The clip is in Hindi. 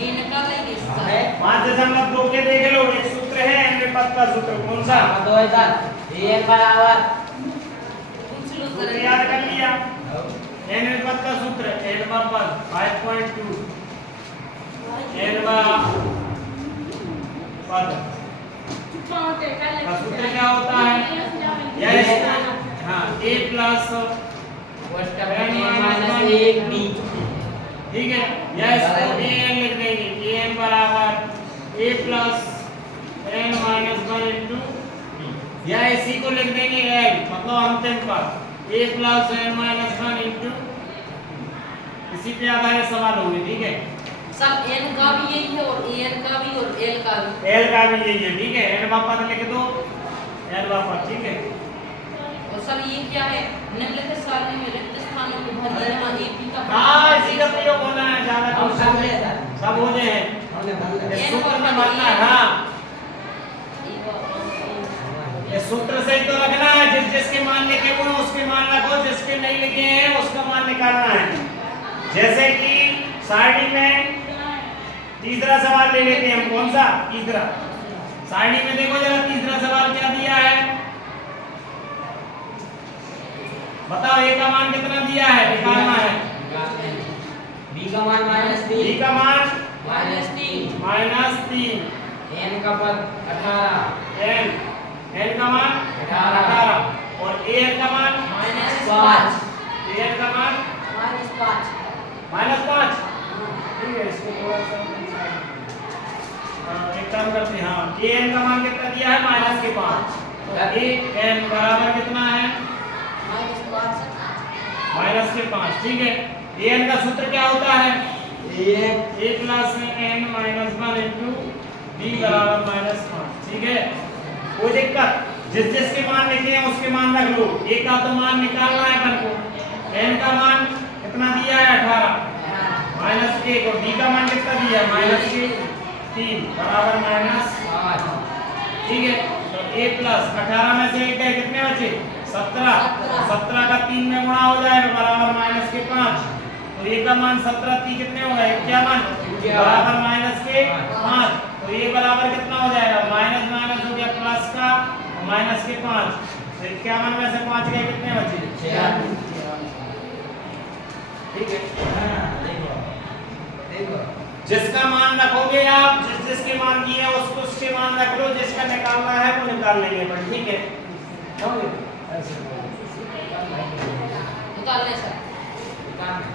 ये निकालेंगे सर। 5.2 के देख लो, एक सूत्र है n में पद का सूत्र कौन सा? 2000 n बराबर पूछ लो सूत्र सर। याद कर लिया। n में पद का सूत्र n का पद 5.2 n का पद का सूत्र क्या होता है? यह हाँ a प्लस -1b ठीक है, यह इसको an लिख देंगे। an बराबर a plus n minus 1 into या इसी को लिख देंगे l मतलब अंतिम पद a plus n minus 1 into इसी पे आधारित सवाल होंगे। ठीक है, सर n का भी यही है और an का भी और l का भी। l का भी यही है। ठीक है, n का पद लिख दो, l का पद। ठीक है, और सर ये क्या है? निम्नलिखित सारणी में रिक्त स्थानों को भरिए जहाँ a b का हाँ इसी का प्रयोग होना है, ज्यादा हम सब ले क्वेश्चन सर। सब हो गए हैं। हमने भर लिया। इस सूत्र में भरना है। हाँ ये सूत्र से ही तो रखना है, जिसके मान लिखे हुए हैं उसके मान रखो, जिसके नहीं लिखे हैं उसका मान निकालना है। जैसे कि सारणी में तीसरा सवाल ले लेते हैं हम। कौन सा? तीसरा। सारणी में देखो जरा तीसरा सवाल क्या दिया है, बताओ। a का मान कितना दिया है? निकालना है। b का मान -3 b का मान -3 -3 n का पद 18 n का मान 18 और a का मान -5 a का मान -5। ठीक है, इसको थोड़ा सा एक काम करते हैं। हाँ an का मान कितना दिया है? -5। तो an बराबर कितना है? -5। ठीक है, an का सूत्र क्या होता है? a plus n minus 1 into b बराबर -5। ठीक है, कोई दिक्कत? जिसके मान लिखे हैं उसके मान रख लो। a का तो मान निकालना है अपन को। n का मान कितना दिया है? 18 -1 और b का मान कितना दिया है? -3 बराबर -5। ठीक है, तो a प्लस 18 में से 1 गए, कितने बचे? 17 का 3 में गुणा हो जाएगा बराबर -5। तो a का मान 17 3 कितने हो गए? 51 बराबर -5। तो ये बराबर कितना हो जाएगा? माइनस माइनस हो गया प्लस का, -5। तो 51 में से 5 गए, कितने बचे? 6। ठीक है, देखो जिसका मान रखोगे आप, जिसके मान दिए हैं उसको उसके मान रख लो, जिसका निकालना है वो निकाल लेंगे अपन। ठीक है, निकालने सर। निकालना